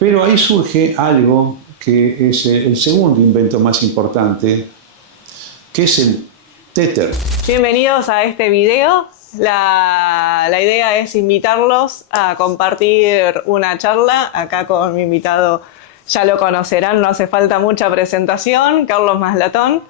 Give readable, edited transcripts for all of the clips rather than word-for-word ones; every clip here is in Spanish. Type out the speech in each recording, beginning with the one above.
Pero ahí surge algo que es el segundo invento más importante, que es el Tether. Bienvenidos a este video. La idea es invitarlos a compartir una charla. Acá con mi invitado ya lo conocerán, no hace falta mucha presentación, Carlos Maslatón.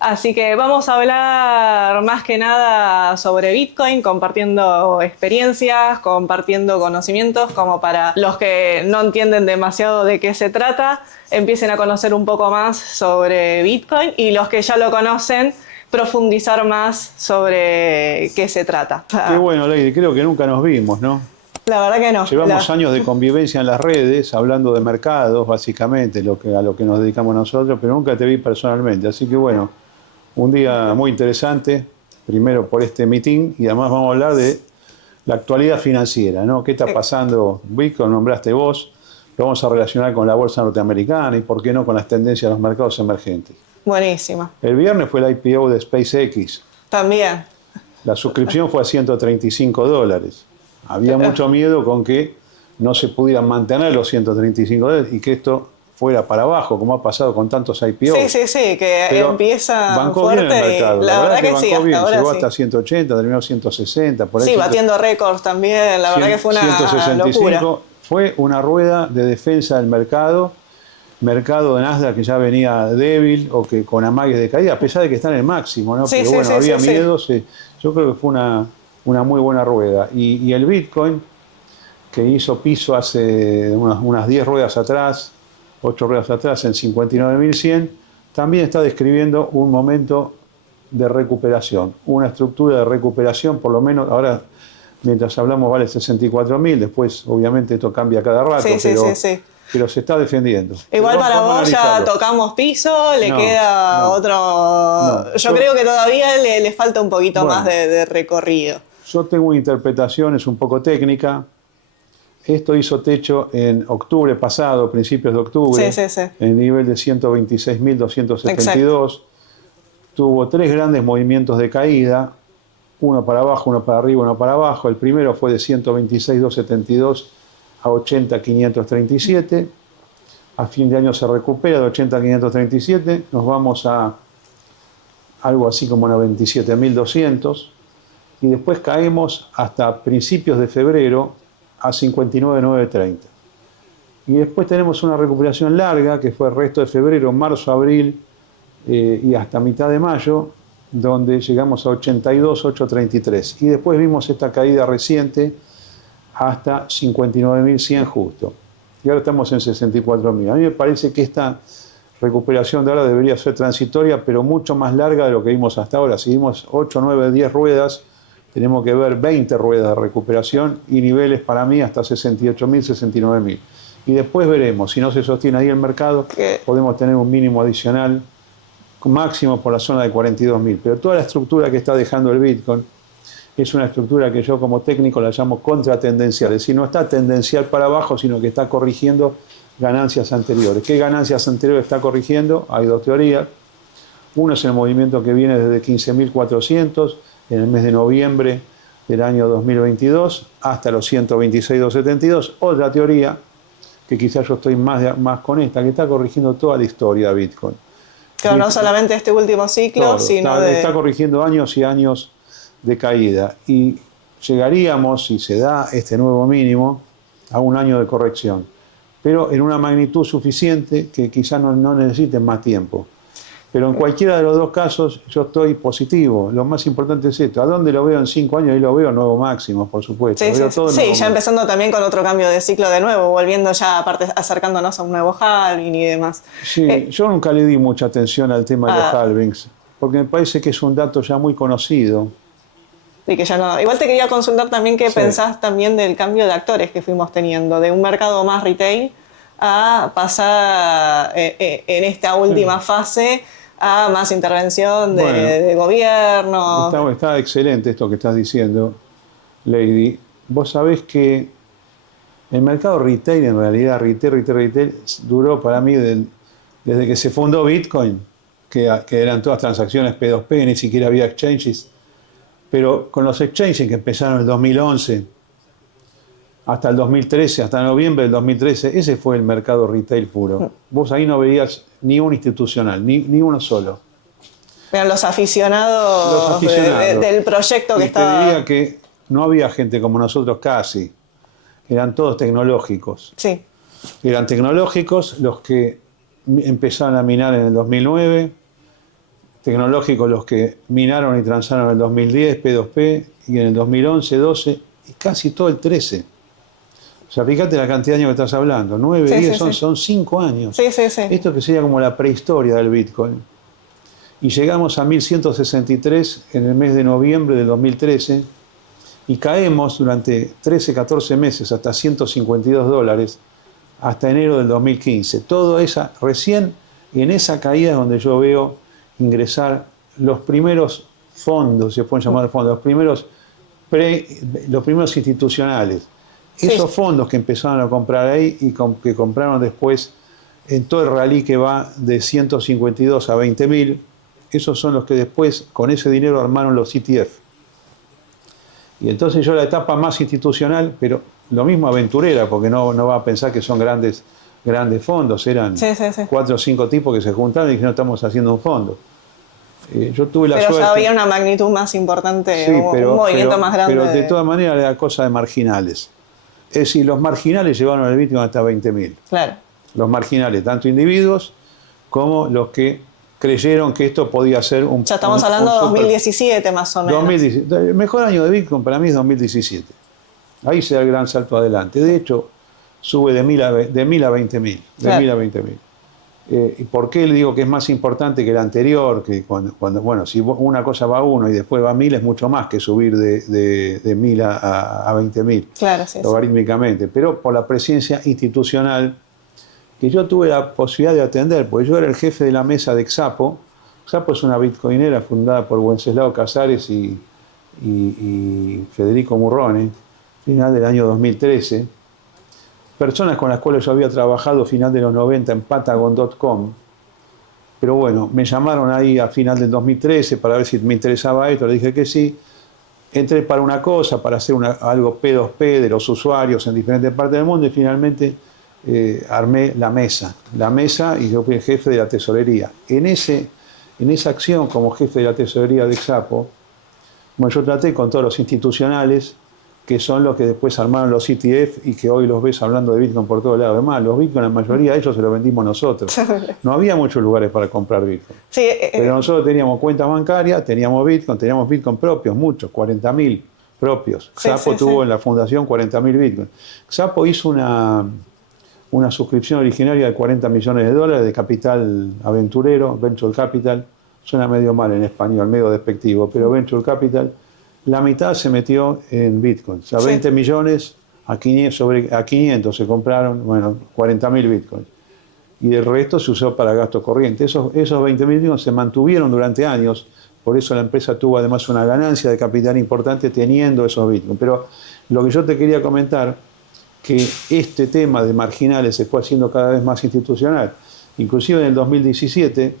Así que vamos a hablar más que nada sobre Bitcoin, compartiendo experiencias, compartiendo conocimientos, como para los que no entienden demasiado de qué se trata, empiecen a conocer un poco más sobre Bitcoin, y los que ya lo conocen, profundizar más sobre qué se trata. Qué bueno, Lady, creo que nunca nos vimos, ¿no? La verdad que no. Llevamos años de convivencia en las redes, hablando de mercados, básicamente, a lo que nos dedicamos nosotros, pero nunca te vi personalmente. Así que bueno, un día muy interesante, primero por este meeting, y además vamos a hablar de la actualidad financiera, ¿no? ¿Qué está pasando? Bitcoin, nombraste vos, lo vamos a relacionar con la bolsa norteamericana y, ¿por qué no, con las tendencias de los mercados emergentes? Buenísima. El viernes fue el IPO de SpaceX. También. La suscripción fue a $135. Había mucho miedo con que no se pudieran mantener los $135 y que esto fuera para abajo, como ha pasado con tantos IPO. Sí, que pero empieza bancó fuerte. Bien el mercado. La verdad que sí, bancó bien. hasta ahora Llegó sí. hasta 180, terminó 160. Por ahí Sí, batiendo récords también. La verdad que fue una 165. locura. Fue una rueda de defensa del mercado de Nasdaq que ya venía débil o que con amagues de caída, a pesar de que está en el máximo, ¿no? Sí, Pero sí, bueno, sí, había sí, miedo. Yo creo que fue una muy buena rueda. Y el Bitcoin, que hizo piso hace unas 10 ruedas atrás, 8 ruedas atrás, en 59.100, también está describiendo un momento de recuperación, una estructura de recuperación, por lo menos ahora, mientras hablamos, vale 64.000, después obviamente esto cambia cada rato, pero se está defendiendo. Igual para vos ya tocamos piso, le queda otro... Yo creo que todavía le falta un poquito más de recorrido. Yo tengo una interpretación, es un poco técnica. Esto hizo techo en octubre pasado, principios de octubre, en el nivel de 126.272. Tuvo 3 grandes movimientos de caída, uno para abajo, uno para arriba, uno para abajo. El primero fue de 126.272 a 80.537. A fin de año se recupera de 80.537, nos vamos a algo así como 97.200, y después caemos hasta principios de febrero a 59.930. Y después tenemos una recuperación larga, que fue el resto de febrero, marzo, abril y hasta mitad de mayo, donde llegamos a 82.833. Y después vimos esta caída reciente hasta 59.100 justo. Y ahora estamos en 64.000. A mí me parece que esta recuperación de ahora debería ser transitoria, pero mucho más larga de lo que vimos hasta ahora. Si vimos 8, 9, 10 ruedas, tenemos que ver 20 ruedas de recuperación y niveles para mí hasta 68.000, 69.000. Y después veremos, si no se sostiene ahí el mercado, podemos tener un mínimo adicional, máximo por la zona de 42.000. Pero toda la estructura que está dejando el Bitcoin es una estructura que yo como técnico la llamo contratendencial. Es decir, no está tendencial para abajo, sino que está corrigiendo ganancias anteriores. ¿Qué ganancias anteriores está corrigiendo? Hay dos teorías. Uno es el movimiento que viene desde 15.400 en el mes de noviembre del año 2022 hasta los 126.272. Otra teoría, que quizás yo estoy más con esta, que está corrigiendo toda la historia de Bitcoin. Claro, no solamente este último ciclo, todo, sino está corrigiendo años y años de caída. Y llegaríamos, si se da este nuevo mínimo, a un año de corrección, pero en una magnitud suficiente que quizás no necesiten más tiempo. Pero en cualquiera de los dos casos yo estoy positivo. Lo más importante es esto. ¿A dónde lo veo en 5 años? Ahí lo veo nuevo máximo, por supuesto. Sí, ya empezando también con otro cambio de ciclo de nuevo, volviendo ya, aparte, acercándonos a un nuevo halving y demás. Sí, yo nunca le di mucha atención al tema de los halvings, porque me parece que es un dato ya muy conocido. Y que ya no. Igual te quería consultar también qué pensás también del cambio de actores que fuimos teniendo, de un mercado más retail a pasar en esta última fase a más intervención de gobierno. Está excelente esto que estás diciendo, Lady. Vos sabés que el mercado retail, en realidad, retail, duró para mí desde que se fundó Bitcoin, que eran todas transacciones P2P, ni siquiera había exchanges. Pero con los exchanges que empezaron en el 2011, hasta el 2013, hasta noviembre del 2013, ese fue el mercado retail puro. Vos ahí no veías ni un institucional, ni uno solo. Pero los aficionados, del proyecto que estaba... Te diría que no había gente como nosotros casi. Eran todos tecnológicos. Sí. Eran tecnológicos los que empezaron a minar en el 2009, tecnológicos los que minaron y transaron en el 2010, P2P, y en el 2011, 12, y casi todo el 13. O sea, fíjate la cantidad de años que estás hablando. 9, sí, 10, sí, son 5 años. Sí, sí, sí. Esto que sería como la prehistoria del Bitcoin. Y llegamos a 1163 en el mes de noviembre del 2013 y caemos durante 13, 14 meses hasta $152 hasta enero del 2015. Todo esa, recién en esa caída es donde yo veo ingresar los primeros fondos, se pueden llamar fondos, los primeros institucionales. Esos fondos que empezaron a comprar ahí y que compraron después en todo el rally que va de 152 a 20.000, esos son los que después con ese dinero armaron los ETF. Y entonces yo la etapa más institucional, pero lo mismo aventurera, porque no va a pensar que son grandes fondos, eran 4 o 5 tipos que se juntaron y dijeron, estamos haciendo un fondo. Yo tuve la suerte... Pero ya había una magnitud más importante, un movimiento más grande. Pero de todas maneras era cosa de marginales. Es decir, los marginales llevaron el Bitcoin hasta 20.000. Claro. Los marginales, tanto individuos como los que creyeron que esto podía ser un... Ya estamos hablando de 2017 más o menos. 2017. El mejor año de Bitcoin para mí es 2017. Ahí se da el gran salto adelante. De hecho, sube de 1.000 a 20.000. De 1.000 a 20.000. ¿Y por qué le digo que es más importante que el anterior? Que bueno, si una cosa va a 1 y después va a 1.000 es mucho más que subir de 1.000 a 20.000. Claro, sí. Logarítmicamente. Pero por la presencia institucional que yo tuve la posibilidad de atender, porque yo era el jefe de la mesa de Xapo. Xapo es una bitcoinera fundada por Wenceslao Casares y Federico Murrone, final del año 2013. Personas con las cuales yo había trabajado final de los 90 en Patagon.com. Pero bueno, me llamaron ahí a final del 2013 para ver si me interesaba esto, le dije que sí. Entré para una cosa, para hacer algo P2P de los usuarios en diferentes partes del mundo y finalmente armé la mesa y yo fui el jefe de la tesorería. En esa acción como jefe de la tesorería de Xapo, bueno, yo traté con todos los institucionales que son los que después armaron los ETF y que hoy los ves hablando de Bitcoin por todos lados. Además, los Bitcoin, la mayoría de ellos se los vendimos nosotros. No había muchos lugares para comprar Bitcoin. Sí, pero nosotros teníamos cuentas bancarias, teníamos Bitcoin propios, muchos, 40.000 propios. Xapo tuvo en la fundación 40.000 Bitcoin. Xapo hizo una suscripción originaria de $40 millones de capital aventurero, Venture Capital. Suena medio mal en español, medio despectivo, pero Venture Capital. La mitad se metió en Bitcoin. O sea, 20 millones a 500 se compraron, bueno, 40.000 Bitcoins. Y el resto se usó para gasto corriente. Esos 20.000 Bitcoins se mantuvieron durante años. Por eso la empresa tuvo además una ganancia de capital importante teniendo esos Bitcoins. Pero lo que yo te quería comentar, que este tema de marginales se fue haciendo cada vez más institucional. Inclusive en el 2017,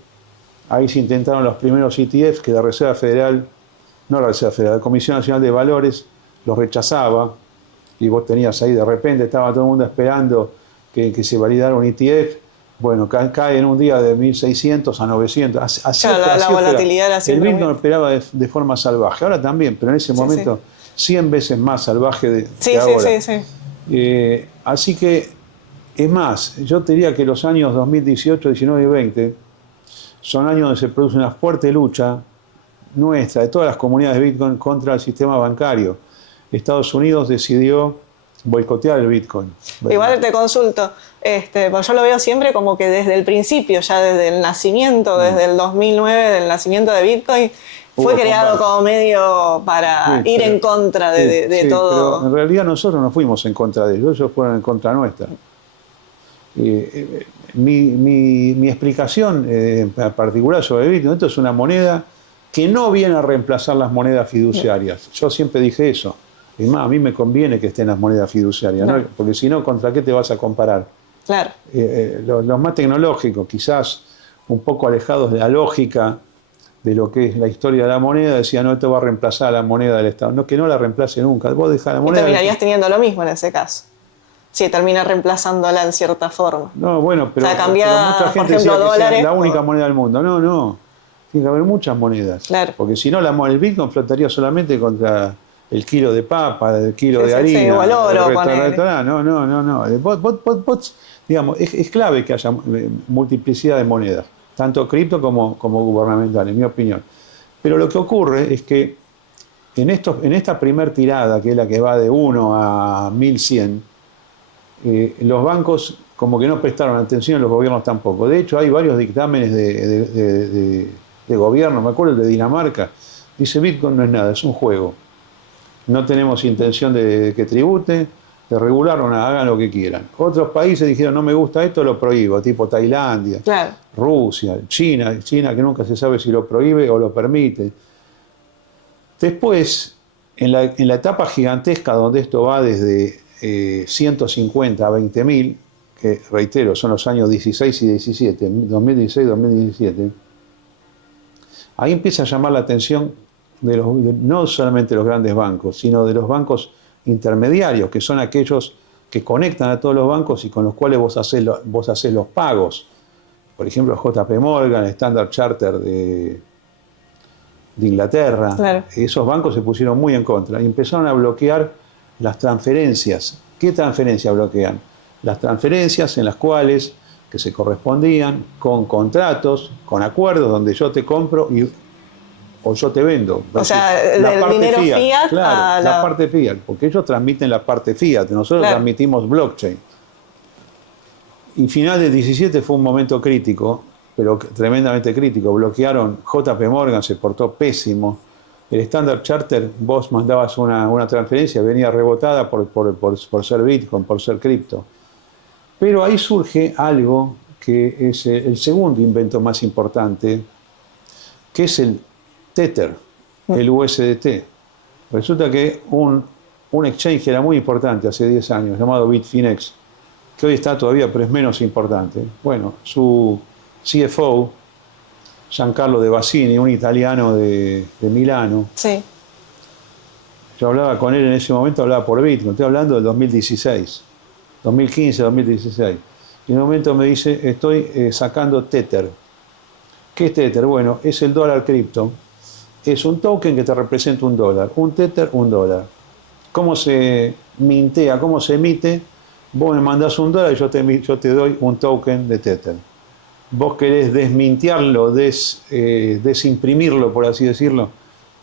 ahí se intentaron los primeros ETFs que la Reserva Federal, no la Reserva Federal, la Comisión Nacional de Valores los rechazaba, y vos tenías ahí, de repente estaba todo el mundo esperando que se validara un ETF. Bueno, cae en un día de 1.600 a 900. Así, claro, la volatilidad era siempre. El Bitcoin operaba de forma salvaje. Ahora también, pero en ese momento 100 veces más salvaje que ahora. Sí. Así que, es más, yo te diría que los años 2018, 19 y 20 son años donde se produce una fuerte lucha nuestra, de todas las comunidades de Bitcoin, contra el sistema bancario. Estados Unidos decidió boicotear el Bitcoin. Igual te consulto, porque yo lo veo siempre como que desde el principio, ya desde el nacimiento, desde el 2009, del nacimiento de Bitcoin, fue creado como medio para ir en contra de todo. Pero en realidad nosotros no fuimos en contra de ellos fueron en contra nuestra. Mi explicación en particular sobre Bitcoin, esto es una moneda que no viene a reemplazar las monedas fiduciarias. Yo siempre dije eso. Es más, a mí me conviene que estén las monedas fiduciarias, ¿no? Porque si no, ¿contra qué te vas a comparar? Claro. Los más tecnológicos, quizás un poco alejados de la lógica de lo que es la historia de la moneda, decía, no, esto va a reemplazar a la moneda del Estado. No, que no la reemplace nunca. Vos dejás la moneda... Y terminarías teniendo lo mismo en ese caso. Si termina reemplazándola en cierta forma. No, bueno, pero, o sea, cambiar, pero mucha gente por ejemplo, decía que dólares, sea la única moneda del mundo. No, no. Tiene que haber muchas monedas. Claro. Porque si no, el Bitcoin flotaría solamente contra el kilo de papa, el kilo de harina. Sí, o el oro, No. Vos, digamos, es clave que haya multiplicidad de monedas, tanto cripto como gubernamentales, en mi opinión. Pero lo que ocurre es que en esta primer tirada, que es la que va de 1 a 1100, los bancos como que no prestaron atención, los gobiernos tampoco. De hecho, hay varios dictámenes de gobierno, me acuerdo el de Dinamarca, dice Bitcoin no es nada, es un juego. No tenemos intención de que tribute, de regular o nada, hagan lo que quieran. Otros países dijeron, no me gusta esto, lo prohíbo, tipo Tailandia, claro. Rusia, China que nunca se sabe si lo prohíbe o lo permite. Después, en la etapa gigantesca donde esto va desde 150 a 20.000, que reitero, son los años 16 y 17, 2016-2017, ahí empieza a llamar la atención no solamente de los grandes bancos, sino de los bancos intermediarios, que son aquellos que conectan a todos los bancos y con los cuales vos hacés los pagos. Por ejemplo, JP Morgan, Standard Chartered de Inglaterra. Claro. Esos bancos se pusieron muy en contra y empezaron a bloquear las transferencias. ¿Qué transferencias bloquean? Las transferencias en las cuales que se correspondían con contratos, con acuerdos donde yo te compro o yo te vendo. O sea, del dinero fiat claro, a la parte fiat, porque ellos transmiten la parte fiat, nosotros transmitimos blockchain. Y final del 17 fue un momento crítico, pero tremendamente crítico. Bloquearon, JP Morgan se portó pésimo. El Standard Chartered, vos mandabas una transferencia, venía rebotada por ser Bitcoin, por ser cripto. Pero ahí surge algo que es el segundo invento más importante, que es el Tether, el USDT. Resulta que un exchange que era muy importante hace 10 años, llamado Bitfinex, que hoy está todavía, pero es menos importante. Bueno, su CFO, Giancarlo De Bassini, un italiano de Milano. Sí. Yo hablaba con él en ese momento, hablaba por Bitcoin, estoy hablando del 2016, 2015, 2016. Y en un momento me dice, estoy sacando Tether. ¿Qué es Tether? Bueno, es el dólar cripto. Es un token que te representa un dólar. Un Tether, un dólar. ¿Cómo se mintea? ¿Cómo se emite? Vos me mandás un dólar y yo te doy un token de Tether. Vos querés desmintearlo, desimprimirlo, por así decirlo.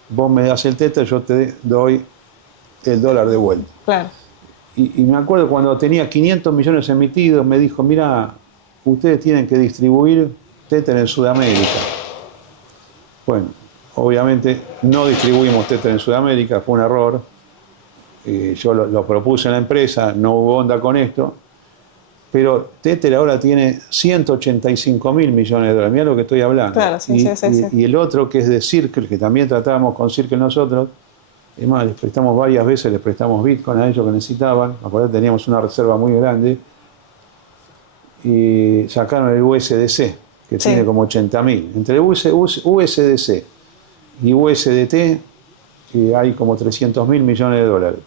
Vos me das el Tether, yo te doy el dólar de vuelta. Claro. Y me acuerdo cuando tenía 500 millones emitidos, me dijo, mira, ustedes tienen que distribuir Tether en Sudamérica. Bueno, obviamente no distribuimos Tether en Sudamérica, fue un error. Yo lo propuse en la empresa, no hubo onda con esto. Pero Tether ahora tiene 185.000 millones de dólares. Mirá lo que estoy hablando. Claro, sí. Y el otro, que es de Circle, que también tratábamos con Circle nosotros, es más, les prestamos varias veces, les prestamos Bitcoin a ellos que necesitaban. Acuérdate, teníamos una reserva muy grande. Y sacaron el USDC, que tiene como 80.000. Entre USDC y USDT hay como 300.000 millones de dólares.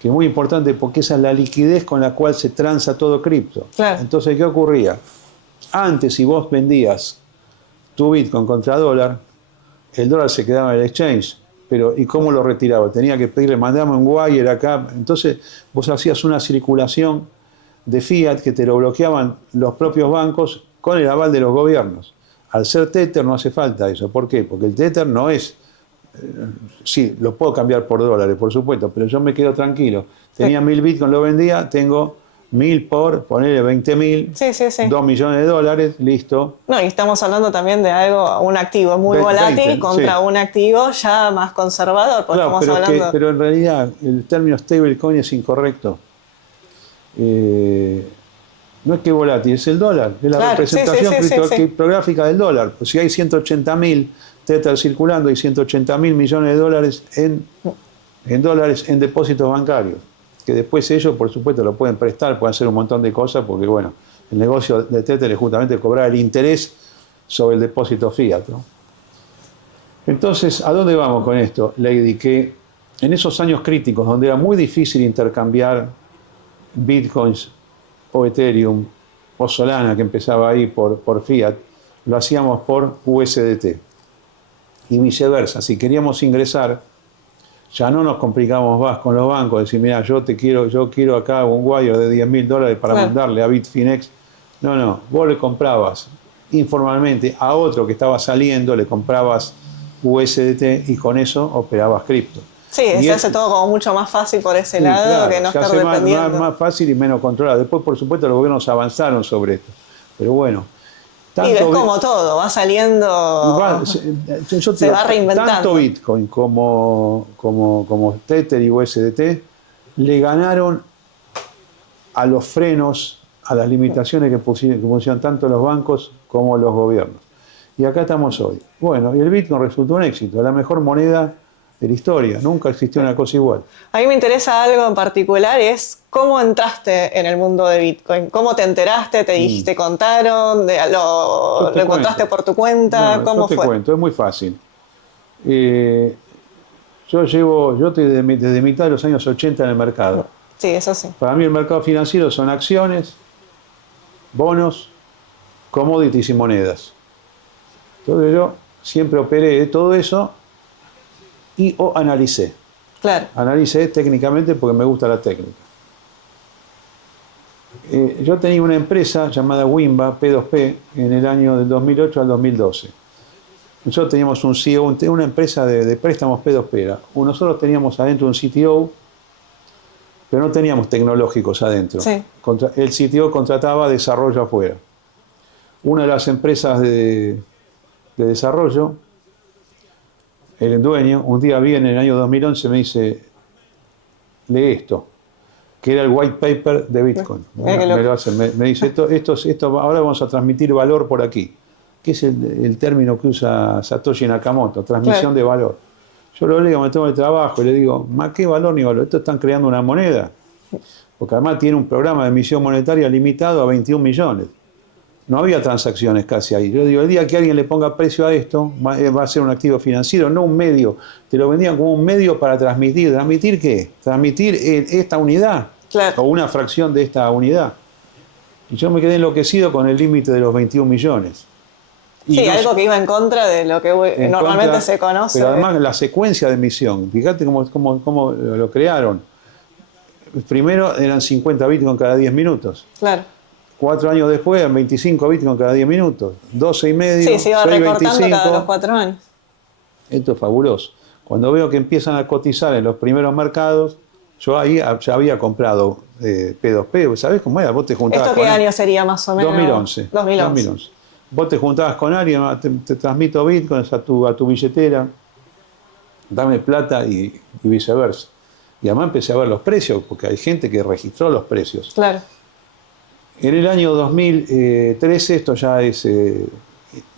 Que es muy importante porque esa es la liquidez con la cual se transa todo cripto. Claro. Entonces, ¿qué ocurría? Antes, si vos vendías tu Bitcoin contra dólar, el dólar se quedaba en el exchange. Pero, ¿y cómo lo retiraba? Tenía que pedirle, mandame un wire acá. Entonces, vos hacías una circulación de fiat que te lo bloqueaban los propios bancos con el aval de los gobiernos. Al ser Tether no hace falta eso. ¿Por qué? Porque el Tether no es... sí, lo puedo cambiar por dólares, por supuesto, pero yo me quedo tranquilo. Tenía 1.000 Bitcoin, lo vendía, tengo 1.000 por, ponerle 20.000, 2 millones de dólares, listo. No, y estamos hablando también de un activo muy volátil contra un activo ya más conservador. Claro, pero en realidad el término stablecoin es incorrecto. No es que volátil, es el dólar, es la representación criptográfica del dólar. Pues si hay 180.000 Tether circulando y 180.000 millones de dólares en dólares en depósitos bancarios, que después ellos, por supuesto, lo pueden prestar, pueden hacer un montón de cosas, porque bueno, el negocio de Tether es justamente cobrar el interés sobre el depósito fiat, ¿no? Entonces, ¿a dónde vamos con esto, Lady? Que en esos años críticos, donde era muy difícil intercambiar bitcoins o Ethereum o Solana, que empezaba ahí por fiat, lo hacíamos por USDT. Y viceversa, si queríamos ingresar, ya no nos complicamos más con los bancos, decir, mira, yo quiero acá un wire de $10.000 para mandarle a Bitfinex. No, vos le comprabas informalmente a otro que estaba saliendo, le comprabas USDT y con eso operabas cripto. Sí, se hace todo como mucho más fácil por ese lado, claro, que no estar dependiendo. Más fácil y menos controlado. Después, por supuesto, los gobiernos avanzaron sobre esto. Pero bueno. Y ves como todo, va saliendo, se va reinventando. Tanto Bitcoin como Tether y USDT le ganaron a los frenos, a las limitaciones que pusieron tanto los bancos como los gobiernos. Y acá estamos hoy. Bueno, y el Bitcoin resultó un éxito, la mejor moneda de la historia. Nunca existió una cosa igual. A mí me interesa algo en particular, es cómo entraste en el mundo de Bitcoin. ¿Cómo te enteraste? ¿Te contaron? ¿Lo encontraste por tu cuenta? No, ¿Cómo fue? Te cuento, es muy fácil. Yo estoy desde mitad de los años 80 en el mercado. Sí, eso sí. Para mí el mercado financiero son acciones, bonos, commodities y monedas. Entonces yo siempre operé de todo eso y analicé. Claro. Analicé técnicamente porque me gusta la técnica. Yo tenía una empresa llamada Wimba, P2P, en el año del 2008 al 2012. Nosotros teníamos un CEO, una empresa de préstamos P2P. Nosotros teníamos adentro un CTO, pero no teníamos tecnológicos adentro. Sí. El CTO contrataba desarrollo afuera. Una de las empresas de desarrollo, el dueño, un día viene en el año 2011 me dice, lee esto, que era el white paper de Bitcoin. Me dice, esto, ahora vamos a transmitir valor por aquí, que es el término que usa Satoshi Nakamoto, transmisión de valor. Yo lo leo, me tomo el trabajo y le digo, ¿más qué valor ni valor? Esto están creando una moneda, porque además tiene un programa de emisión monetaria limitado a 21 millones. No había transacciones casi ahí. Yo digo, el día que alguien le ponga precio a esto, va a ser un activo financiero, no un medio. Te lo vendían como un medio para transmitir. ¿Transmitir qué? Transmitir esta unidad. Claro. O una fracción de esta unidad. Y yo me quedé enloquecido con el límite de los 21 millones. Sí, algo que iba en contra de lo que normalmente se conoce. Pero además la secuencia de emisión, fíjate cómo lo crearon. Primero eran 50 bitcoins cada 10 minutos. Claro. 4 años después, en 25 bitcoins cada 10 minutos, 12 y medio, sí, se iba recortando cada los 4 años. Esto es fabuloso. Cuando veo que empiezan a cotizar en los primeros mercados, yo ahí ya había comprado P2P, ¿sabés cómo era? Vos te juntabas. ¿Esto qué año sería más o menos? 2011. Vos te juntabas con alguien, te transmito bitcoins a tu billetera, dame plata y viceversa. Y además empecé a ver los precios, porque hay gente que registró los precios. Claro. En el año 2013 esto ya es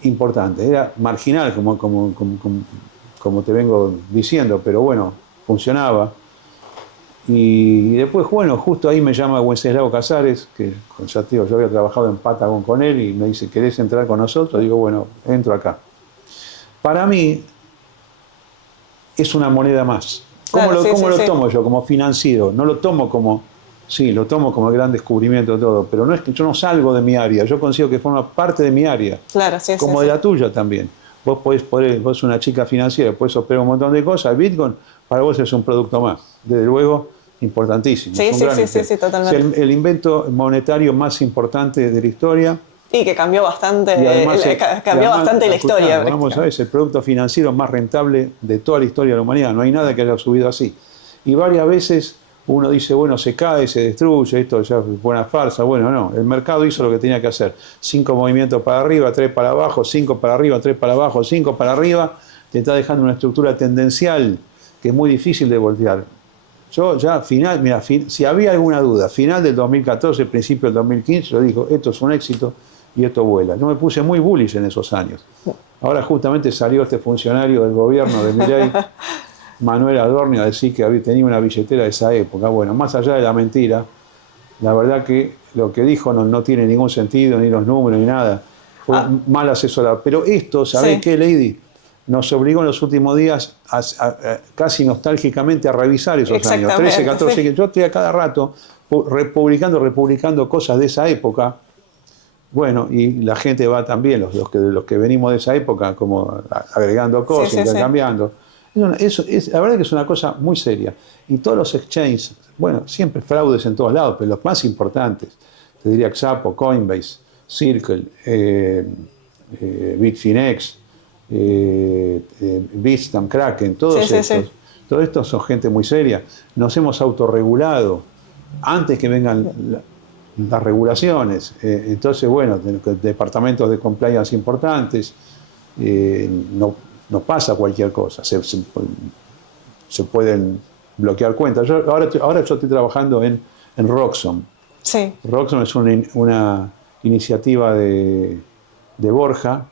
importante, era marginal como te vengo diciendo, pero bueno, funcionaba. Y después, bueno, justo ahí me llama Wenceslao Casares, que ya te digo, yo había trabajado en Patagon con él y me dice, ¿querés entrar con nosotros? Digo, bueno, entro acá. Para mí es una moneda más. ¿Cómo lo tomo yo? Como financiero, no lo tomo como... Sí, lo tomo como el gran descubrimiento de todo, pero no es que yo no salgo de mi área, yo consigo que forma parte de mi área, claro, sí, como de la tuya también. Vos sos una chica financiera, podés operar un montón de cosas, Bitcoin para vos es un producto más, desde luego importantísimo. Sí, totalmente. El invento monetario más importante de la historia. Y que cambió bastante, bastante la historia. Vamos a ver, es el producto financiero más rentable de toda la historia de la humanidad, no hay nada que haya subido así. Y varias veces uno dice, bueno, se cae, se destruye, esto ya es buena farsa. Bueno, no, el mercado hizo lo que tenía que hacer. 5 movimientos para arriba, 3 para abajo, 5 para arriba, 3 para abajo, 5 para arriba. Te está dejando una estructura tendencial que es muy difícil de voltear. Yo ya si había alguna duda, final del 2014, principio del 2015, yo digo, esto es un éxito y esto vuela. Yo me puse muy bullish en esos años. Ahora justamente salió este funcionario del gobierno de Milei, Manuel Adorni, a decir que tenía una billetera de esa época. Bueno, más allá de la mentira, la verdad que lo que dijo no tiene ningún sentido, ni los números, ni nada. Fue mal asesorado. Pero esto, ¿sabés qué, Lady? nos obligó en los últimos días casi nostálgicamente a revisar esos años, 13, 14, sí. Que yo estoy a cada rato republicando cosas de esa época. Bueno, y la gente va también, los que venimos de esa época, como agregando cosas, intercambiando. Eso la verdad que es una cosa muy seria. Y todos los exchanges, bueno, siempre fraudes en todos lados, pero los más importantes, te diría Xapo, Coinbase, Circle, Bitfinex, Bitstamp, Kraken, todos estos son gente muy seria. Nos hemos autorregulado antes que vengan las regulaciones. Entonces, bueno, departamentos de compliance importantes, no pasa cualquier cosa, se pueden bloquear cuentas. Ahora yo estoy trabajando en Roxxon. Sí. Roxxon es una iniciativa de Borja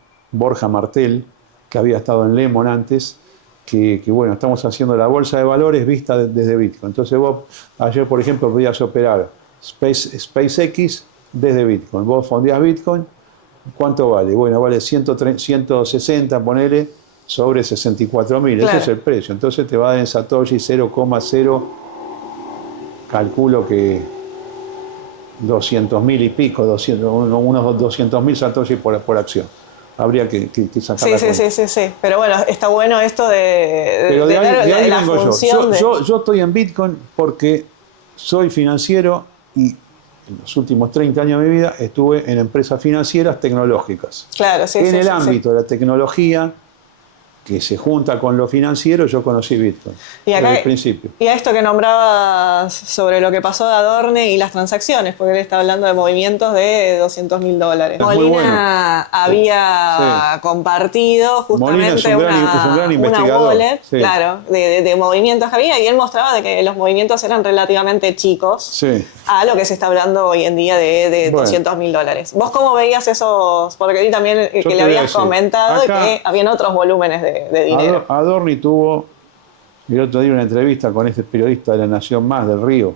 Martel, que había estado en Lemon antes, que bueno, estamos haciendo la bolsa de valores vista desde Bitcoin. Entonces vos, ayer por ejemplo, podías operar SpaceX desde Bitcoin. Vos fondías Bitcoin, ¿cuánto vale? Bueno, vale 160, ponele, sobre 64.000. Claro. Ese es el precio. Entonces te va a dar en Satoshi 0,0, calculo que 200.000 y pico, unos 200.000 Satoshi por acción. Habría que sacar la cuenta. Sí. Pero bueno, está bueno esto de la función. Yo estoy en Bitcoin porque soy financiero y en los últimos 30 años de mi vida estuve en empresas financieras tecnológicas. Claro, en el ámbito de la tecnología, que se junta con lo financiero, yo conocí Bitcoin desde el principio. Y a esto que nombrabas sobre lo que pasó de Adorne y las transacciones, porque él está hablando de movimientos de $200.000. Molina había compartido justamente una wallet, claro, de movimientos que había, y él mostraba de que los movimientos eran relativamente chicos a lo que se está hablando hoy en día de $200.000. ¿Vos cómo veías esos? Porque ahí también que le habías comentado que habían otros volúmenes de dinero. Adorni tuvo el otro día una entrevista con este periodista de La Nación Más, del Río.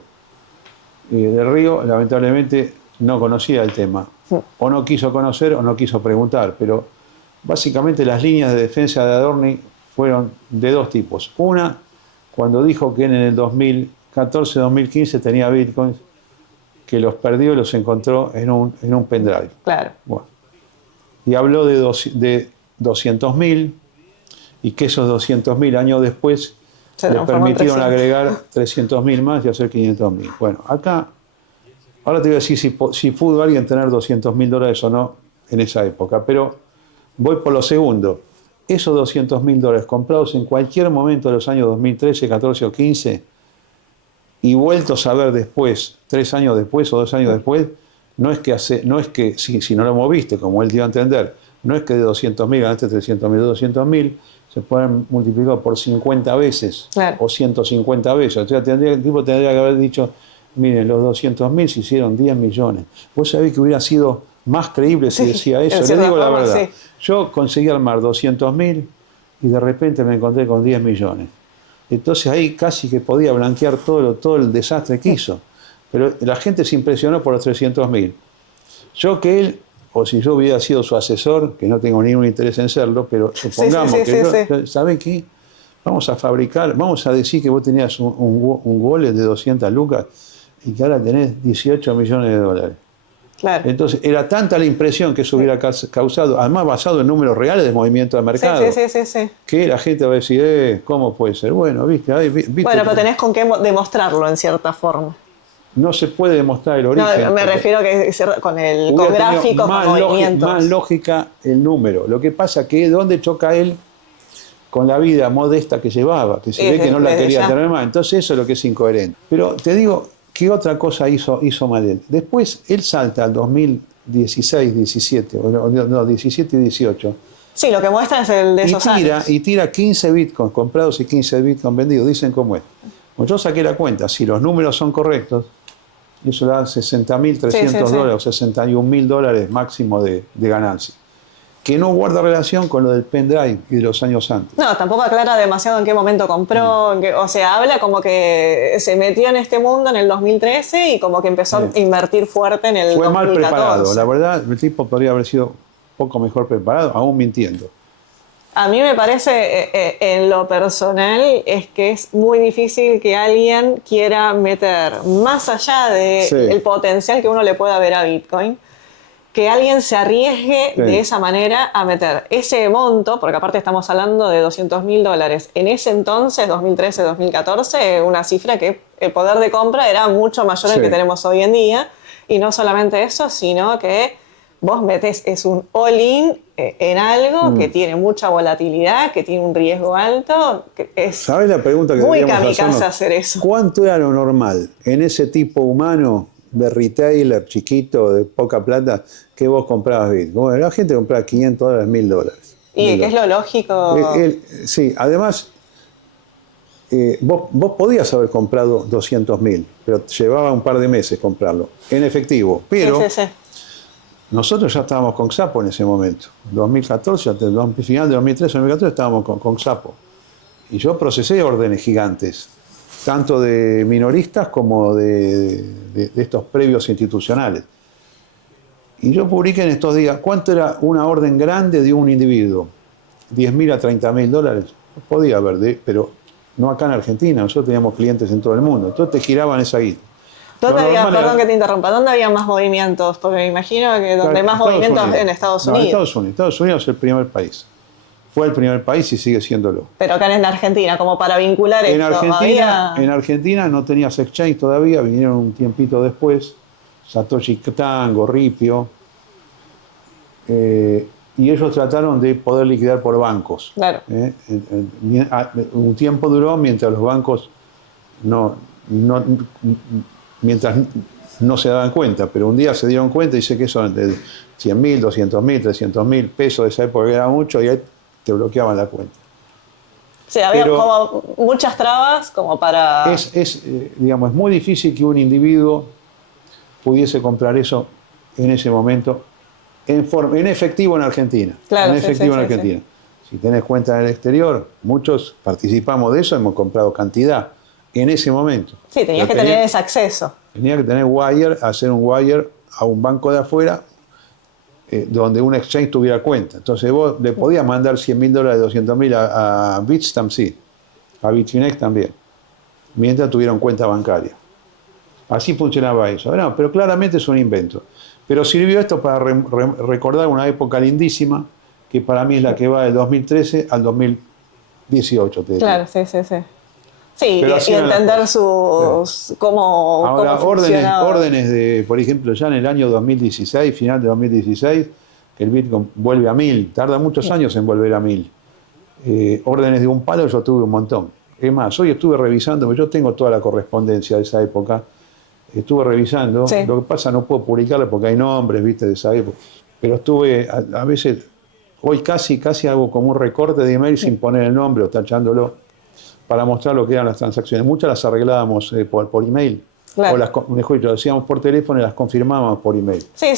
Del Río, lamentablemente, no conocía el tema. O no quiso conocer o no quiso preguntar. Pero básicamente las líneas de defensa de Adorni fueron de dos tipos. Una, cuando dijo que en el 2014-2015 tenía bitcoins, que los perdió y los encontró en un pendrive. Claro. Bueno. Y habló de 200.000, y que esos 200.000 años después le permitieron agregar 300.000 más y hacer 500.000. Bueno, acá, ahora te voy a decir si pudo alguien tener $200.000 o no en esa época, pero voy por lo segundo. Esos $200.000 comprados en cualquier momento de los años 2013, 14 o 15 y vueltos a ver después, 3 años después o 2 años después, no es que si no lo moviste, como él dio a entender, no es que de 200.000 ganaste 300.000, 200.000 se pueden multiplicar por 50 veces, claro, o 150 veces. O sea, el tipo tendría que haber dicho, miren, los 200.000 se hicieron 10 millones. Vos sabés que hubiera sido más creíble si decía eso. Le digo la verdad. Yo conseguí armar 200.000 y de repente me encontré con 10 millones. Entonces ahí casi que podía blanquear todo el desastre que hizo. Pero la gente se impresionó por los 300.000. Yo que él, o si yo hubiera sido su asesor, que no tengo ningún interés en serlo, pero supongamos que ¿sabe qué? Vamos a decir que vos tenías un wallet de 200 lucas y que ahora tenés 18 millones de dólares. Claro. Entonces, era tanta la impresión que eso hubiera causado, además basado en números reales de movimiento de mercado, que la gente va a decir, ¿cómo puede ser? Bueno, ¿viste? Bueno, pero tenés con qué demostrarlo en cierta forma. No se puede demostrar el origen. No, me refiero a que con gráficos, con movimientos. Más lógica el número. Lo que pasa que ¿dónde choca él con la vida modesta que llevaba? Que se ve que no la quería tener más. Entonces eso es lo que es incoherente. Pero te digo, ¿qué otra cosa hizo mal él? Después él salta al 2016, 17, no, 17 y 18. Sí, lo que muestra es el de esos años. Y tira 15 bitcoins comprados y 15 bitcoins vendidos. Dicen cómo es. Pues yo saqué la cuenta. Si los números son correctos, eso le da $60.300 o $61.000 máximo de ganancia. Que no guarda relación con lo del pendrive y de los años antes. No, tampoco aclara demasiado en qué momento compró. O sea, habla como que se metió en este mundo en el 2013 y como que empezó a invertir fuerte en el 2014. Fue mal preparado. La verdad, el tipo podría haber sido un poco mejor preparado, aún mintiendo. A mí me parece, en lo personal, es que es muy difícil que alguien quiera meter más allá del potencial que uno le pueda ver a Bitcoin, que alguien se arriesgue de esa manera a meter ese monto, porque aparte estamos hablando de $200.000. En ese entonces, 2013, 2014, una cifra que el poder de compra era mucho mayor al que tenemos hoy en día. Y no solamente eso, sino que vos metés, es un all-in en algo que tiene mucha volatilidad, que tiene un riesgo alto. Que es ¿Sabés la pregunta que muy deberíamos kamikaze hacer eso? ¿Cuánto era lo normal en ese tipo humano de retailer chiquito, de poca plata, que vos comprabas Bitcoin? Bueno, la gente compraba $500, $1.000. Y que es lo lógico. Sí, además, vos podías haber comprado 200.000, pero llevaba un par de meses comprarlo, en efectivo. Pero sí. nosotros ya estábamos con Xapo en ese momento. 2014, final de 2013, 2014 estábamos con Xapo. Y yo procesé órdenes gigantes, tanto de minoristas como de estos previos institucionales. Y yo publiqué en estos días, ¿cuánto era una orden grande de un individuo? $10.000 a $30.000. Podía haber, pero no acá en Argentina, nosotros teníamos clientes en todo el mundo. Entonces te giraban esa guita. Perdón que te interrumpa, ¿dónde había más movimientos? Porque me imagino que donde más movimientos en Estados Unidos. No, Estados Unidos. Estados Unidos es el primer país. Fue el primer país y sigue siéndolo. Pero acá en Argentina, como para vincular en esto. En Argentina no tenías exchange todavía, vinieron un tiempito después, Satoshi Tango, Ripio, y ellos trataron de poder liquidar por bancos. Claro. Un tiempo duró mientras los bancos mientras no se daban cuenta, pero un día se dieron cuenta y dice que eso de 100.000, 200.000, 300.000 pesos de esa época era mucho y ahí te bloqueaban la cuenta. Sí, había como muchas trabas como para... Digamos, es muy difícil que un individuo pudiese comprar eso en ese momento en efectivo en Argentina. Claro, en efectivo en Argentina. Sí. Si tenés cuenta en el exterior, muchos participamos de eso, hemos comprado cantidad en ese momento. Sí, tenías que tener ese acceso. Tenía que tener wire, hacer un wire a un banco de afuera donde un exchange tuviera cuenta. Entonces vos le podías mandar $100.000, 200.000 a Bitstamp, sí. A Bitfinex también. Mientras tuvieran cuenta bancaria. Así funcionaba eso. No, pero claramente es un invento. Pero sirvió esto para recordar una época lindísima, que para mí es la que va del 2013 al 2018. Te claro, sí. Sí, y entender cómo ahora, funcionaba. órdenes de, por ejemplo, ya en el año 2016, final de 2016, que el Bitcoin vuelve a 1.000. Tarda muchos años en volver a 1.000. Órdenes de un palo yo tuve un montón. Es más, hoy estuve revisando, yo tengo toda la correspondencia de esa época. Estuve revisando, lo que pasa no puedo publicarla porque hay nombres, viste, de esa época. Pero estuve, a veces, hoy casi hago como un recorte de email sin poner el nombre o tachándolo, para mostrar lo que eran las transacciones. Muchas las arreglábamos por email. Claro. O mejor dicho, lo hacíamos por teléfono y las confirmábamos por email. Sí.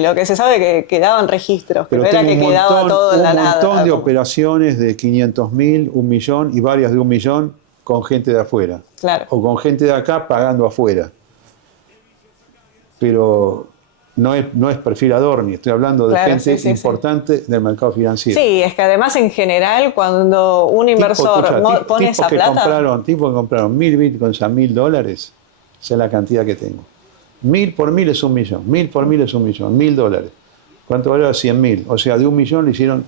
Lo que se sabe que quedaban registros, pero era que quedaba todo en la nada. Un montón de operaciones de 500.000, 1.000.000 y varias de 1.000.000 con gente de afuera. Claro. O con gente de acá pagando afuera. Pero no es perfil Adorni, estoy hablando de gente importante del mercado financiero. Sí, es que además en general cuando un inversor pone esa plata... Tipos que compraron 1.000 bitcoins a $1.000, esa es la cantidad que tengo. 1.000 por 1.000 es 1.000.000, 1.000 por 1.000 es 1.000.000, $1.000. ¿Cuánto valía? 100.000. O sea, de 1.000.000 le hicieron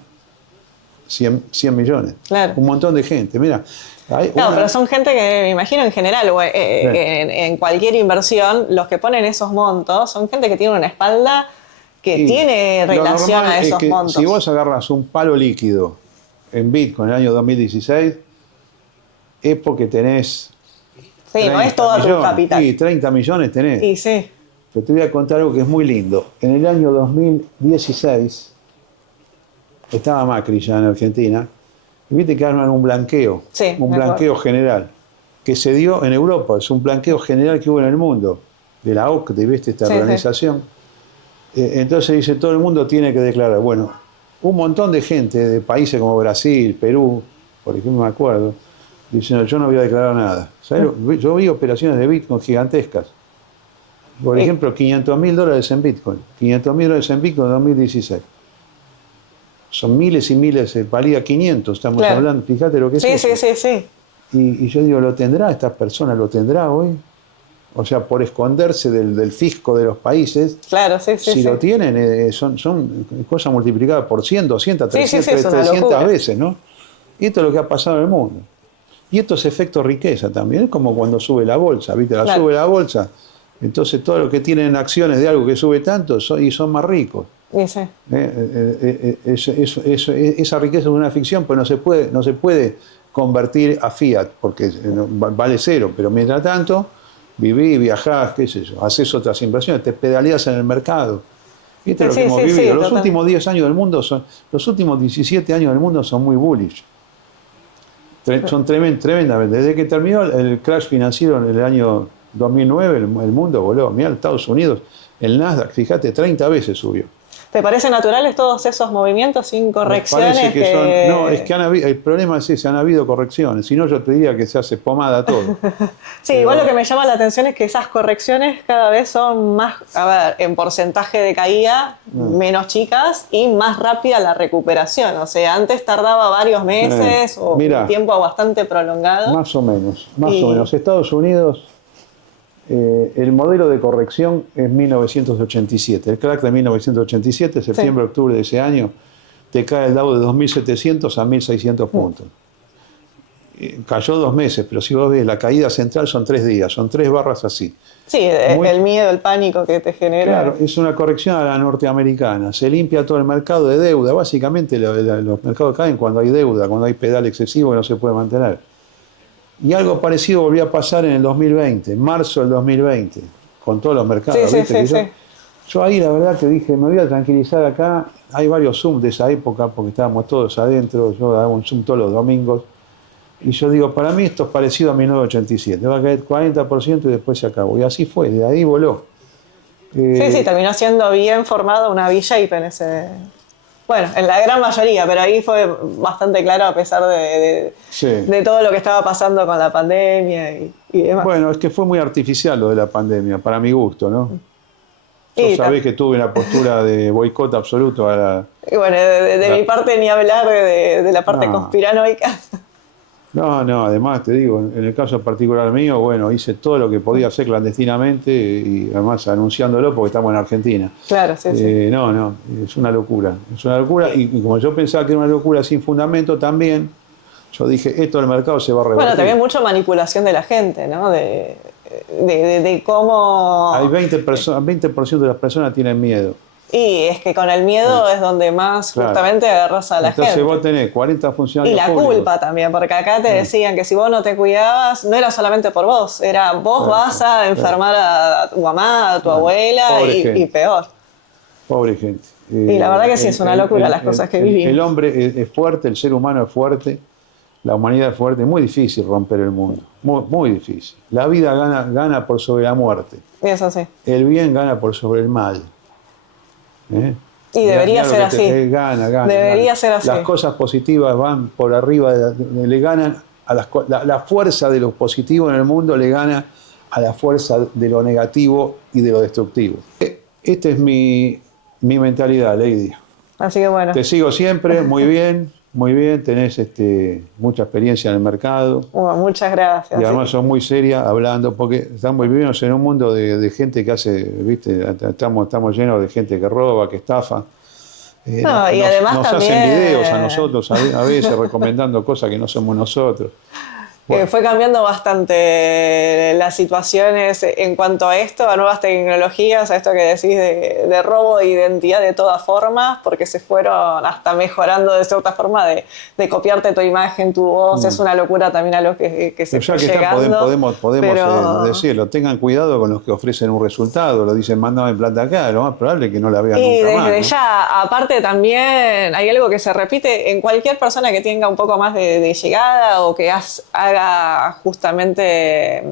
100 millones. Claro. Un montón de gente, mira. Pero son gente que, me imagino en general, en cualquier inversión, los que ponen esos montos son gente que tiene una espalda que tiene relación a esos montos. Si vos agarras un palo líquido en Bitcoin en el año 2016, es porque tenés... Sí, no es todo tu capital. Sí, 30 millones tenés. Sí, sí. Pero te voy a contar algo que es muy lindo. En el año 2016, estaba Macri ya en Argentina, y viste que arman un blanqueo, un blanqueo general, que se dio en Europa, es un blanqueo general que hubo en el mundo, de la OCDE, ¿viste? Esta organización. Entonces dice, todo el mundo tiene que declarar. Bueno, un montón de gente de países como Brasil, Perú, por ejemplo, me acuerdo, diciendo, yo no voy a declarar nada. ¿Sabes? Yo vi operaciones de Bitcoin gigantescas. Por ejemplo, $500.000 en Bitcoin. $500.000 en Bitcoin en 2016. son miles y miles, valía 500, estamos Claro. hablando, fíjate lo que es Sí, eso. sí, sí, sí. Y yo digo, ¿lo tendrá esta persona? ¿Lo tendrá hoy? O sea, por esconderse del fisco de los países, Claro, sí, sí, si sí. lo tienen, son cosas multiplicadas por 100, 200, Sí, sí, 300, sí, es una 300 locura. veces, ¿no? Y esto es lo que ha pasado en el mundo. Y esto es efecto riqueza también, es como cuando sube la bolsa, ¿viste? Claro. Sube la bolsa, entonces todos los que tienen acciones de algo que sube tanto son más ricos. Y sí. Esa riqueza es una ficción, pues no se puede convertir a fiat, porque vale cero, pero mientras tanto, vivís, viajás, qué sé yo, haces otras inversiones, te pedaleas en el mercado. Esto es lo Sí, que hemos sí, vivido. sí, Los totalmente. últimos 10 años del mundo los últimos 17 años del mundo son muy bullish. Son tremendamente. Desde que terminó el crash financiero en el año 2009, el mundo voló. Mirá, Estados Unidos, el Nasdaq, fíjate, 30 veces subió. ¿Te parecen naturales todos esos movimientos sin Me correcciones? parece que son. No, es que el problema es ese, han habido correcciones. Si no, yo te diría que se hace pomada todo. Sí, igual lo que me llama la atención es que esas correcciones cada vez son más, a ver, en porcentaje de caída, menos chicas y más rápida la recuperación. O sea, antes tardaba varios meses o Mirá. un tiempo bastante prolongado. Más o menos, más o menos. Estados Unidos, el modelo de corrección es 1987. El crack de 1987, septiembre-octubre de ese año, te cae el Dow de 2.700 a 1.600 puntos. Cayó 2 meses, pero si vos ves, la caída central son 3 días, son 3 barras así. Sí, el miedo, el pánico que te genera. Claro, es una corrección a la norteamericana. Se limpia todo el mercado de deuda. Básicamente los mercados caen cuando hay deuda, cuando hay pedal excesivo que no se puede mantener. Y algo parecido volvió a pasar en el 2020, en marzo del 2020, con todos los mercados. Sí, ¿viste? sí. Yo ahí la verdad que dije, me voy a tranquilizar acá. Hay varios Zoom de esa época porque estábamos todos adentro. Yo daba un Zoom todos los domingos. Y yo digo, para mí esto es parecido a 1987. Va a caer 40% y después se acabó. Y así fue, de ahí voló. Sí, terminó siendo bien formado una V-shape en ese... Bueno, en la gran mayoría, pero ahí fue bastante claro a pesar de todo lo que estaba pasando con la pandemia y demás. Bueno, es que fue muy artificial lo de la pandemia, para mi gusto, ¿no? Yo sabés que tuve una postura de boicot absoluto a la... Y bueno, de mi parte ni hablar de la parte conspiranoica. No, además te digo, en el caso particular mío, bueno, hice todo lo que podía hacer clandestinamente y además anunciándolo porque estamos en Argentina. Claro, sí. No, es una locura. Es una locura y como yo pensaba que era una locura sin fundamento también, yo dije, esto del mercado se va a revertir. Bueno, también mucha manipulación de la gente, ¿no? De cómo... Hay 20% de las personas tienen miedo. Y es que con el miedo es donde más justamente agarras a la gente. Entonces vos tenés 40 funcionarios Y la públicos. culpa también, porque acá te decían que si vos no te cuidabas, no era solamente por vos, era vos vas a enfermar a tu mamá, a tu abuela y peor. Pobre gente. Y la verdad que sí, es una locura las cosas que vivimos. El hombre es fuerte, el ser humano es fuerte, la humanidad es fuerte, es muy difícil romper el mundo, muy difícil. La vida gana por sobre la muerte. Y es así. El bien gana por sobre el mal. Y debería ser así. Debería ser así. Las cosas positivas van por arriba, le ganan a la fuerza de lo positivo en el mundo le gana a la fuerza de lo negativo y de lo destructivo. Esta es mi mentalidad, Lady. Así que bueno. Te sigo siempre, muy bien, tenés mucha experiencia en el mercado. Muchas gracias. Y además sos muy seria hablando, porque estamos viviendo en un mundo de gente que hace, viste, estamos llenos de gente que roba, que estafa. Y además nos también... hacen videos a nosotros a veces recomendando cosas que no somos nosotros. Bueno. Fue cambiando bastante las situaciones en cuanto a esto, a nuevas tecnologías, a esto que decís de robo de identidad de todas formas, porque se fueron hasta mejorando de cierta forma de copiarte tu imagen, tu voz. Es una locura también a lo que se fue llegando. Podemos decirlo, tengan cuidado con los que ofrecen un resultado, lo dicen mándame plata acá, lo más probable es que no la vean y nunca más. Y desde ya, aparte también hay algo que se repite en cualquier persona que tenga un poco más de llegada o que haga justamente,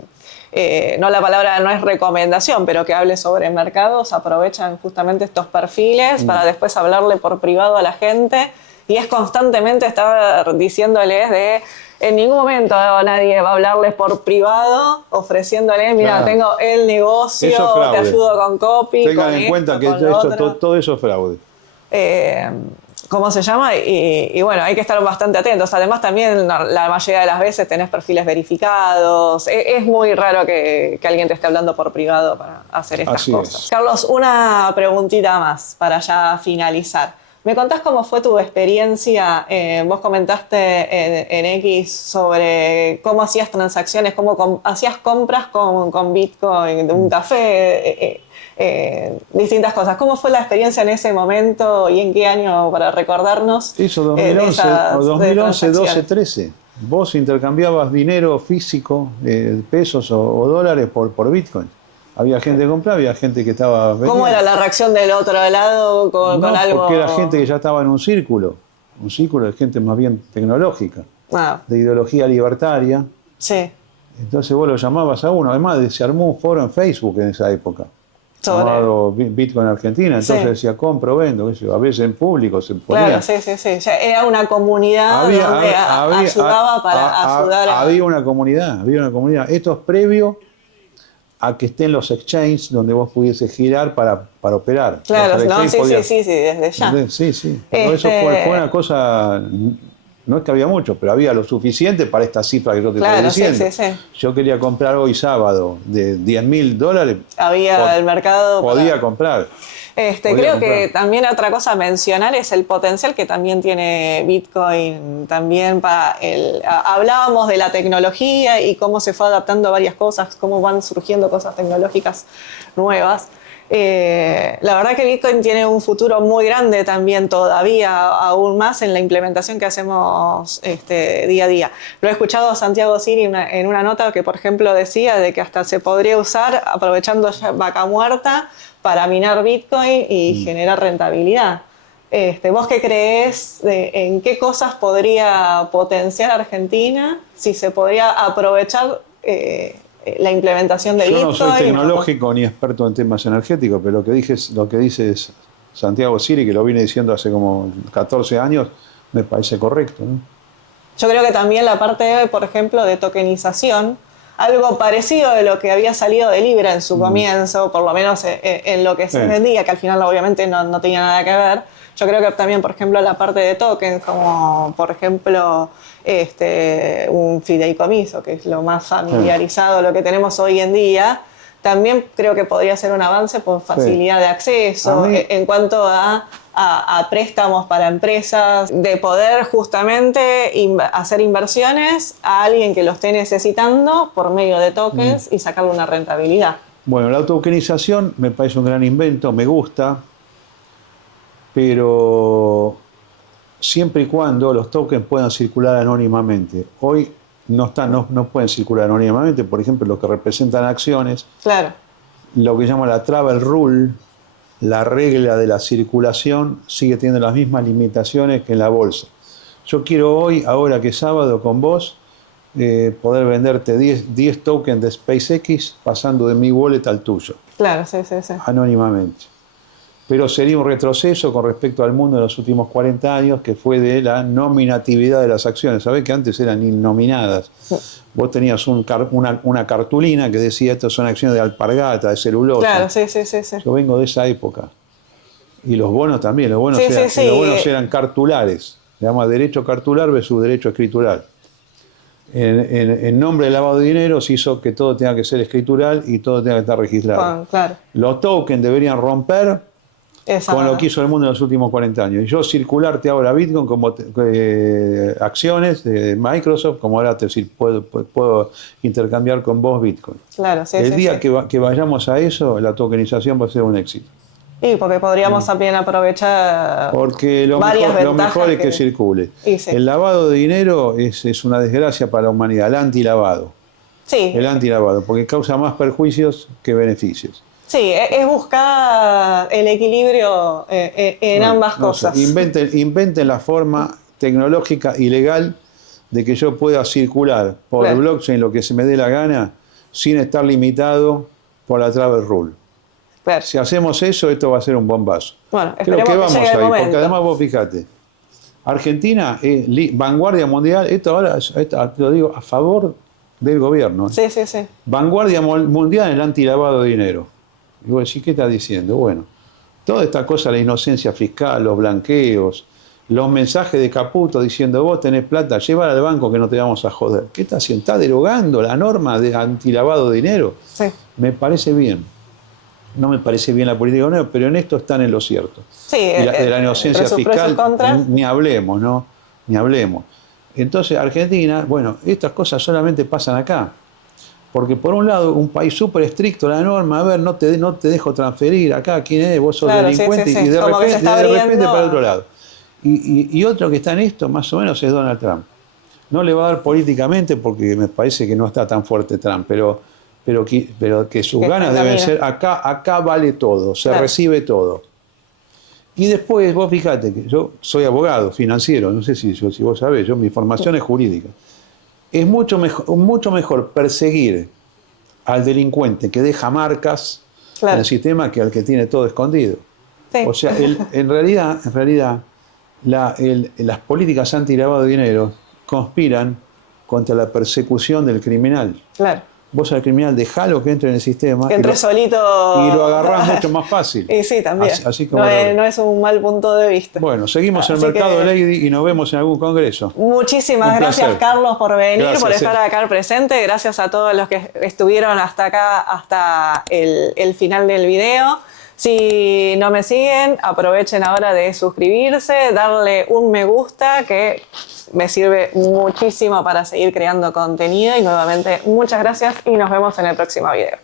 no la palabra no es recomendación, pero que hable sobre mercados, aprovechan justamente estos perfiles para después hablarle por privado a la gente y es constantemente estar diciéndoles en ningún momento nadie va a hablarles por privado ofreciéndoles, mira, tengo el negocio, te ayudo con copy. Tengan en cuenta que todo eso es fraude. ¿cómo se llama? Y bueno, hay que estar bastante atentos. Además, también la mayoría de las veces tenés perfiles verificados. Es muy raro que alguien te esté hablando por privado para hacer estas Así cosas. es. Carlos, una preguntita más para ya finalizar. ¿Me contás cómo fue tu experiencia? Vos comentaste en X sobre cómo hacías transacciones, cómo hacías compras con Bitcoin, de un café, distintas cosas. ¿Cómo fue la experiencia en ese momento y en qué año para recordarnos? Eso, De 2011, esas, o de 2011, 12, transacciones. 13. Vos intercambiabas dinero físico, pesos o dólares por Bitcoin. Había gente que compraba, había gente que estaba vendiendo. ¿Cómo era la reacción del otro lado con No, algo? porque era gente que ya estaba en un círculo de gente más bien tecnológica, Ah, de ideología libertaria. sí, Entonces vos lo llamabas a uno. Además, se armó un foro en Facebook en esa época, sobre... llamado Bitcoin Argentina. Entonces Sí. decía, compro, vendo, qué sé yo. A veces en público se ponía. Claro, sí, sí, sí. Ya era una comunidad donde ayudaba para ayudar a... había una comunidad. Esto es previo a que estén los exchanges donde vos pudieses girar para operar. Claro, Los no, exchanges sí, podías- sí, desde ya. ¿Entendés? Sí, sí. Pero eso fue una cosa, no es que había mucho, pero había lo suficiente para esta cifra que yo te Claro, estoy diciendo. sí, sí. Yo quería comprar hoy sábado de $10.000, Había el mercado podía para... comprar. Creo que también otra cosa a mencionar es el potencial que también tiene Bitcoin también para hablábamos de la tecnología y cómo se fue adaptando a varias cosas, cómo van surgiendo cosas tecnológicas nuevas. La verdad que Bitcoin tiene un futuro muy grande también todavía, aún más en la implementación que hacemos día a día. Lo he escuchado a Santiago Siri en una nota que, por ejemplo, decía de que hasta se podría usar aprovechando ya vaca muerta para minar Bitcoin y generar rentabilidad. ¿Vos qué creés en qué cosas podría potenciar Argentina si se podría aprovechar la implementación de Yo Bitcoin? no soy tecnológico ni experto en temas energéticos, pero lo que dice es Santiago Siri, que lo viene diciendo hace como 14 años, me parece correcto, ¿no? Yo creo que también la parte, por ejemplo, de tokenización, algo parecido de lo que había salido de Libra en su comienzo, por lo menos en lo que se vendía, que al final obviamente no tenía nada que ver. Yo creo que también, por ejemplo, la parte de tokens, como por ejemplo un fideicomiso, que es lo más familiarizado, lo que tenemos hoy en día, también creo que podría ser un avance por facilidad de acceso en cuanto a préstamos para empresas, de poder justamente hacer inversiones a alguien que lo esté necesitando por medio de tokens y sacarle una rentabilidad. Bueno, la tokenización me parece un gran invento, me gusta, pero siempre y cuando los tokens puedan circular anónimamente. Hoy no pueden circular anónimamente, por ejemplo, los que representan acciones, Claro. lo que llama la travel rule, la regla de la circulación, sigue teniendo las mismas limitaciones que en la bolsa. Yo quiero hoy, ahora que es sábado con vos, poder venderte 10 tokens de SpaceX pasando de mi wallet al tuyo. Claro, sí. Anónimamente. Pero sería un retroceso con respecto al mundo de los últimos 40 años, que fue de la nominatividad de las acciones. Sabés que antes eran innominadas. Sí. Vos tenías una cartulina que decía, estas son acciones de alpargata, de celulosa. Claro, sí. Yo vengo de esa época. Y los bonos también, los bonos eran cartulares. Se llama derecho cartular versus derecho escritural. En nombre del lavado de dinero se hizo que todo tenga que ser escritural y todo tenga que estar registrado. Claro. Los tokens deberían romper con lo que hizo el mundo en los últimos 40 años. Y yo circularte ahora Bitcoin como acciones de Microsoft, como ahora puedo intercambiar con vos Bitcoin. Claro, sí. El día que vayamos a eso, la tokenización va a ser un éxito. Y porque podríamos también aprovechar porque lo mejor es que circule. El lavado de dinero es una desgracia para la humanidad, el antilavado. Sí. El antilavado, porque causa más perjuicios que beneficios. Sí, es buscar el equilibrio en ambas cosas. Inventen la forma tecnológica y legal de que yo pueda circular por el blockchain lo que se me dé la gana sin estar limitado por la travel rule. Si hacemos eso, esto va a ser un bombazo. Bueno, creo que vamos ahí, porque además vos fijate, Argentina es vanguardia mundial, esto ahora te lo digo a favor del gobierno. Sí. Vanguardia mundial en el antilavado de dinero. Y vos decís, ¿qué estás diciendo? Bueno, toda esta cosa, la inocencia fiscal, los blanqueos, los mensajes de Caputo diciendo vos tenés plata, llévala al banco que no te vamos a joder. ¿Qué está haciendo? ¿Está derogando la norma de antilavado de dinero? Sí. Me parece bien. No me parece bien la política económica, pero en esto están en lo cierto. Sí, Y de la inocencia fiscal, contras, ni hablemos, ¿no? Ni hablemos. Entonces, Argentina, bueno, estas cosas solamente pasan acá. Porque por un lado, un país súper estricto la norma, a ver, no te dejo transferir acá, ¿quién es? Vos sos claro, delincuente, sí, sí, sí. y de Como que se está repente para abriendo otro lado. Y otro que está en esto, más o menos, es Donald Trump. No le va a dar políticamente porque me parece que no está tan fuerte Trump, pero que sus que ganas está en deben camino. ser, acá vale todo, se Claro. recibe todo. Y después, vos fíjate que yo soy abogado financiero, no sé si vos sabés, mi formación es jurídica. Es mucho mejor perseguir al delincuente que deja marcas Claro. en el sistema que al que tiene todo escondido. Sí. O sea, en realidad las políticas anti-lavado de dinero conspiran contra la persecución del criminal. Claro. Vos al criminal dejalo que entre en el sistema Que entre solito. y lo agarrás mucho más fácil. Y sí, también. Así como no es un mal punto de vista. Bueno, seguimos el Así mercado, que, Lady, y nos vemos en algún congreso. Muchísimas Un gracias, placer. Carlos, por venir, Gracias, por estar acá presente. Gracias a todos los que estuvieron hasta acá, hasta el final del video. Si no me siguen, aprovechen ahora de suscribirse, darle un me gusta, que me sirve muchísimo para seguir creando contenido. Y nuevamente, muchas gracias y nos vemos en el próximo video.